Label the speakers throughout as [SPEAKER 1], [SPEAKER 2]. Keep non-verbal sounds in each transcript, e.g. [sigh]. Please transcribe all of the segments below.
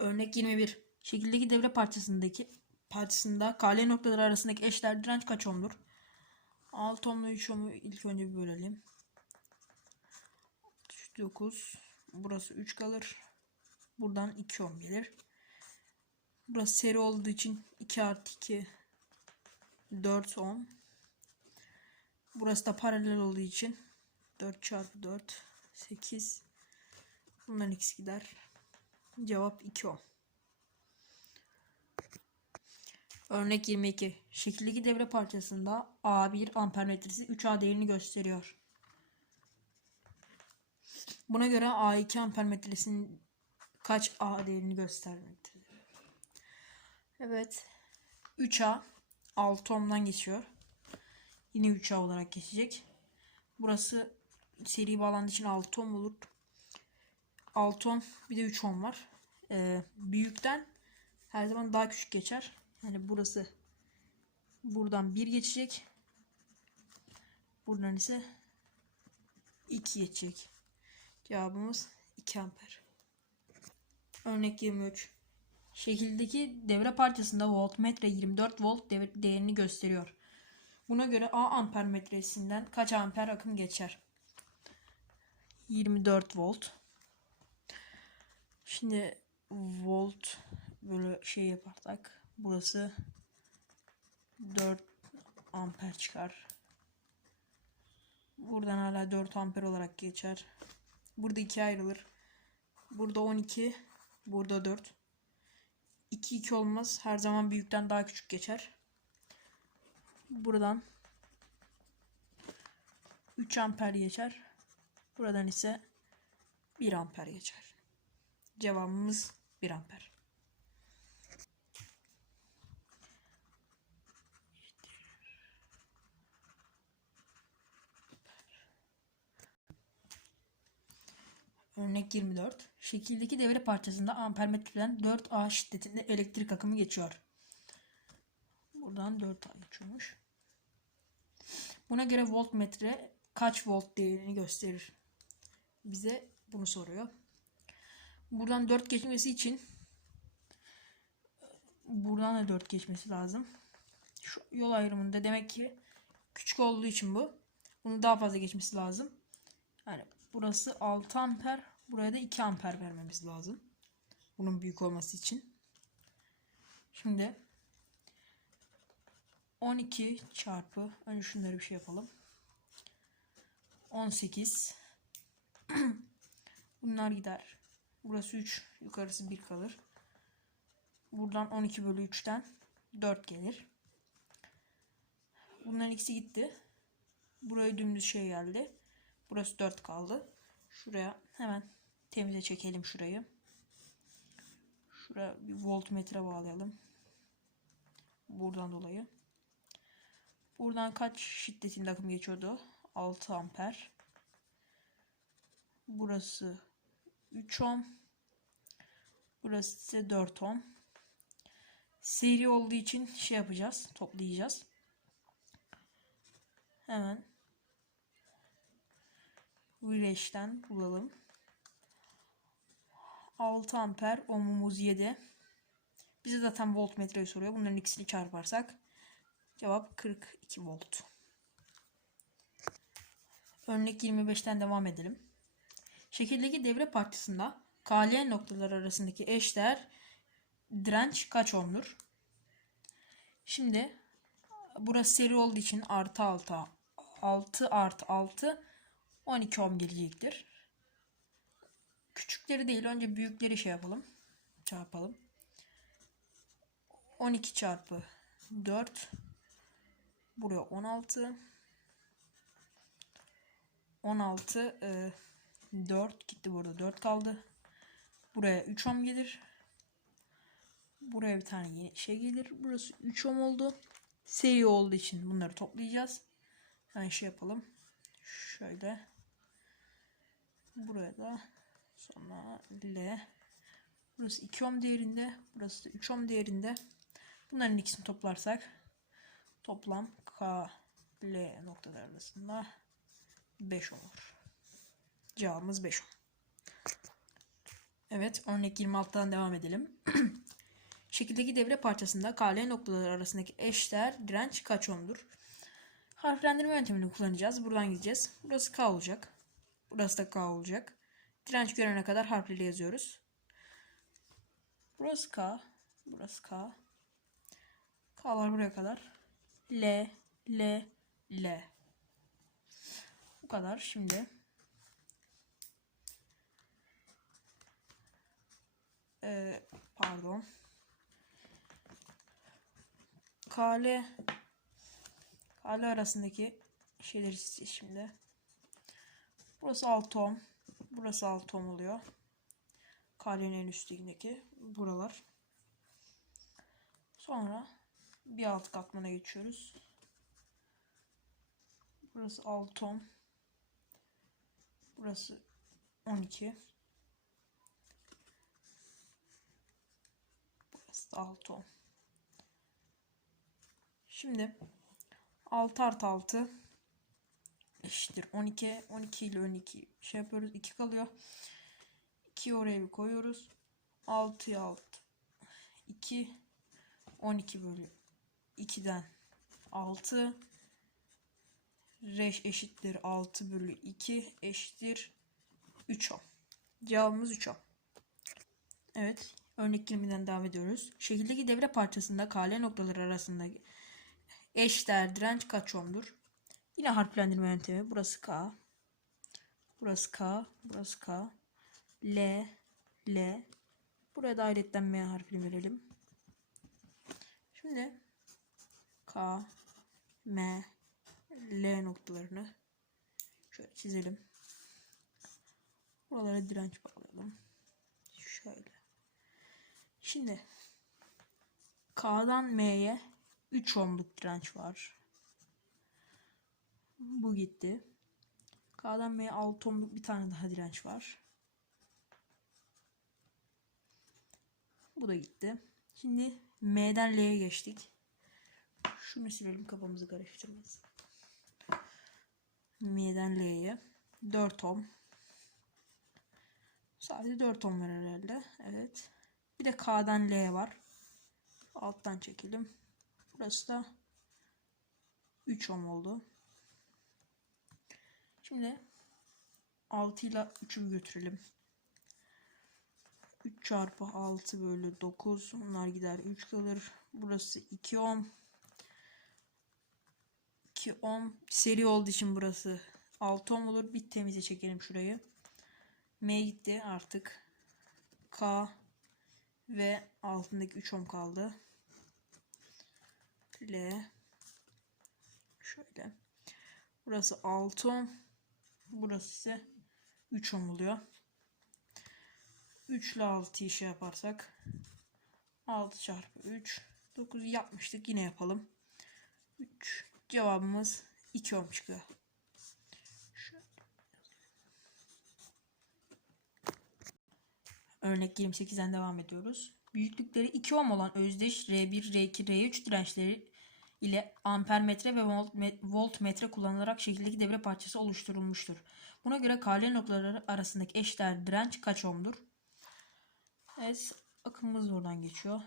[SPEAKER 1] Örnek 21. Şekildeki devre parçasındaki parçasında KL noktaları arasındaki eşler direnç kaç ohmdur? 6 ohmla 3 ohmu ilk önce bir bölelim. 9. Burası 3 kalır. Buradan 2 ohm gelir. Burası seri olduğu için 2 artı 2 4 ohm. Burası da paralel olduğu için 4 çarpı 4 8 Bundan x gider. Cevap 2 ohm. Örnek 22. Şekildeki devre parçasında A1 ampermetresi 3A değerini gösteriyor. Buna göre A2 ampermetresinin kaç A değerini göstermektedir? Evet. 3A 6 ohm'dan geçiyor. Yine 3A olarak geçecek. Burası seri bağlandığı için 6 ohm olur. 6 ohm bir de 3 ohm var. Ee, büyükten her zaman daha küçük geçer. Yani burası buradan 1 geçecek. Buradan ise 2 geçecek. Cevabımız 2 amper. Örnek 23. Şekildeki devre parçasında voltmetre 24 volt değerini gösteriyor. Buna göre A ampermetresinden kaç amper akım geçer? 24 volt. Şimdi volt böyle şey yaparsak burası 4 amper çıkar. Buradan hala 4 amper olarak geçer. Burada 2 ayrılır. Burada 12, burada 4. 2 2 olmaz. Her zaman büyükten daha küçük geçer. Buradan 3 amper geçer. Buradan ise 1 amper geçer. Cevabımız 1 amper. Örnek 24. Şekildeki devre parçasında ampermetreden 4A şiddetinde elektrik akımı geçiyor. Buradan 4A geçiyormuş. Buna göre voltmetre kaç volt değerini gösterir? Bize bunu soruyor. Buradan 4 geçmesi için buradan da 4 geçmesi lazım. Şu yol ayrımında demek ki küçük olduğu için bu. Bunu daha fazla geçmesi lazım. Yani burası 6 amper. Buraya da 2 amper vermemiz lazım. Bunun büyük olması için. Şimdi 12 çarpı önce şunları bir şey yapalım. 18 [clears throat] Bunlar gider. Burası 3. Yukarısı 1 kalır. Buradan 12 bölü 3'ten 4 gelir. Bunların ikisi gitti. Buraya dümdüz şey geldi. Burası 4 kaldı. Şuraya hemen temize çekelim şurayı. Şuraya bir voltmetre bağlayalım. Buradan dolayı. Buradan kaç şiddetinde akım geçiyordu? 6 amper. Burası 3 ohm. Burası ise 4 ohm. Seri olduğu için şey yapacağız. Toplayacağız. Hemen Vireş'ten bulalım. 6 amper ohmumuz 7. Bize zaten voltmetreyi soruyor. Bunların ikisini çarparsak cevap 42 volt. Örnek 25'ten devam edelim. Şekildeki devre parçasında KL noktaları arasındaki eşdeğer direnç kaç ohmdur? Şimdi burası seri olduğu için artı 6 6 artı 6 12 ohm gelecektir. Küçükleri değil önce büyükleri şey yapalım. Çarpalım. 12 çarpı 4 buraya 16 16 e, 4 gitti burada 4 kaldı. Buraya 3 ohm gelir. Buraya bir tane yeni şey gelir. Burası 3 ohm oldu. Seri olduğu için bunları toplayacağız. Yani şey yapalım. Şöyle. Buraya da sonra L. Burası 2 ohm değerinde. Burası da 3 ohm değerinde. Bunların ikisini toplarsak toplam K L noktalar arasında 5 olur. Cevabımız 5 ohm. Evet, örnek 26'dan devam edelim. [clears throat] Şekildeki devre parçasında KL noktaları arasındaki eşdeğer direnç kaç ohm'dur? Harflendirme yöntemini kullanacağız. Buradan gideceğiz. Burası K olacak. Burası da K olacak. Direnç görene kadar harfleri yazıyoruz. Burası K. Burası K. K'lar buraya kadar. L, L, L. Bu kadar. Şimdi Ee, pardon. Kale Kale arasındaki şeyleri siz şimdi. Burası 6 ohm. Burası 6 ohm oluyor. Kalenin en üstündeki buralar. Sonra bir alt katmana geçiyoruz. Burası 6 ohm. Burası 12. Burası da 6 ohm. Şimdi 6 artı 6 eşittir 12. 12 ile 12 şey yapıyoruz. 2 kalıyor. 2'yi oraya bir koyuyoruz. 6'ya 6. 2 12 bölü 2'den 6 Reş eşittir 6 bölü 2 eşittir 3 ohm. Cevabımız 3 ohm. Evet. Örnek 20'den devam ediyoruz. Şekildeki devre parçasında KL noktaları arasında eşdeğer direnç kaç ohm'dur? Yine harflendirme yöntemi. Burası K. Burası K. Burası K. L. L. Buraya da ayrıyetten M harfini verelim. Şimdi K. M. L noktalarını şöyle çizelim. Buralara direnç bağlayalım. Şöyle. Şimdi K'dan M'ye 3 ohmluk direnç var. Bu gitti. K'dan M'ye 6 ohmluk bir tane daha direnç var. Bu da gitti. Şimdi M'den L'ye geçtik. Şunu silelim kafamızı karıştırmasın. M'den L'ye 4 ohm. Sadece 4 ohm var herhalde. Evet. Bir de K'dan L var. Alttan çekelim. Burası da 3 ohm oldu. Şimdi 6 ile 3'ü götürelim. 3 çarpı 6 bölü 9. Bunlar gider 3 kalır. Burası 2 ohm. 2 ohm. Seri olduğu için burası 6 ohm olur. Bir temize çekelim şurayı. M gitti artık. K ve altındaki 3 ohm kaldı. L şöyle. Burası 6 ohm. Burası ise 3 ohm oluyor. 3 ile 6'yı şey yaparsak 6 çarpı 3 9 yapmıştık. Yine yapalım. 3 cevabımız 2 ohm çıkıyor. Örnek 28'den devam ediyoruz. Büyüklükleri 2 ohm olan özdeş R1, R2, R3 dirençleri ile ampermetre ve voltmetre kullanılarak şekildeki devre parçası oluşturulmuştur. Buna göre KL noktaları arasındaki eşdeğer direnç kaç ohm'dur? Evet, akımımız oradan geçiyor.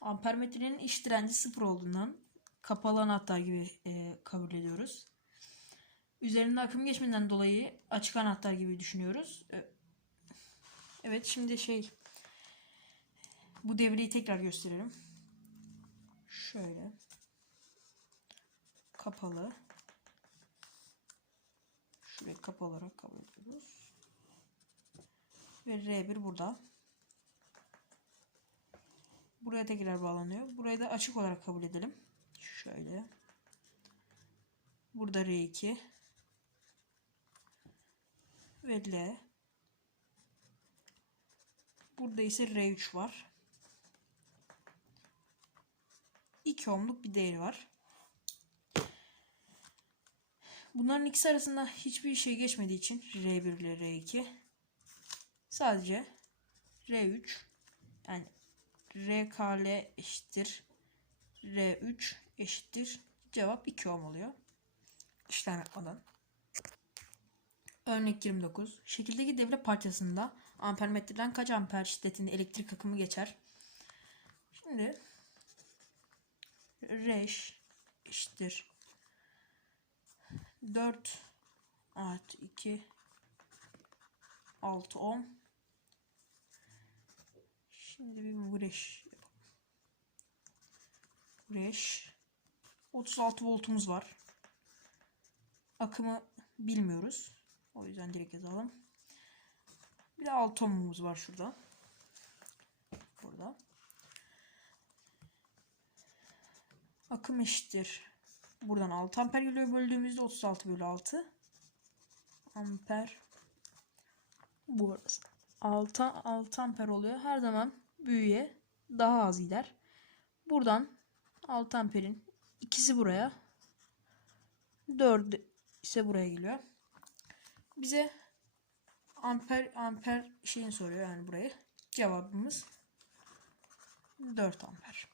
[SPEAKER 1] Ampermetrenin iş direnci sıfır olduğundan kapalı anahtar gibi e, kabul ediyoruz. Üzerinde akım geçmeden dolayı açık anahtar gibi düşünüyoruz. E, Evet şimdi şey bu devreyi tekrar gösterelim. Şöyle kapalı şurayı kapalı olarak kabul ediyoruz. Ve R1 burada. Buraya tekrar bağlanıyor. Burayı da açık olarak kabul edelim. Şöyle. Burada R2 ve L Burada ise R3 var. 2 ohmluk bir değeri var. Bunların ikisi arasında hiçbir şey geçmediği için R1 ile R2 sadece R3 yani RKL eşittir R3 eşittir cevap 2 ohm oluyor. İşlem yapmadan. Örnek 29. Şekildeki devre parçasında Ampermetreden kaç amper şiddetinde elektrik akımı geçer? Şimdi reş eşittir 4 artı 2 6 ohm Şimdi bir reş yapalım. Reş 36 voltumuz var. Akımı bilmiyoruz. O yüzden direkt yazalım. Bir de 6 ohmumuz var şurada. Burada. Akım eşittir. Buradan 6 amper geliyor böldüğümüzde 36 bölü 6 amper burası. 6, 6 amper oluyor. Her zaman büyüye daha az gider. Buradan 6 amperin ikisi buraya 4 ise buraya geliyor. Bize amper amper şeyini soruyor yani burayı. Cevabımız 4 amper.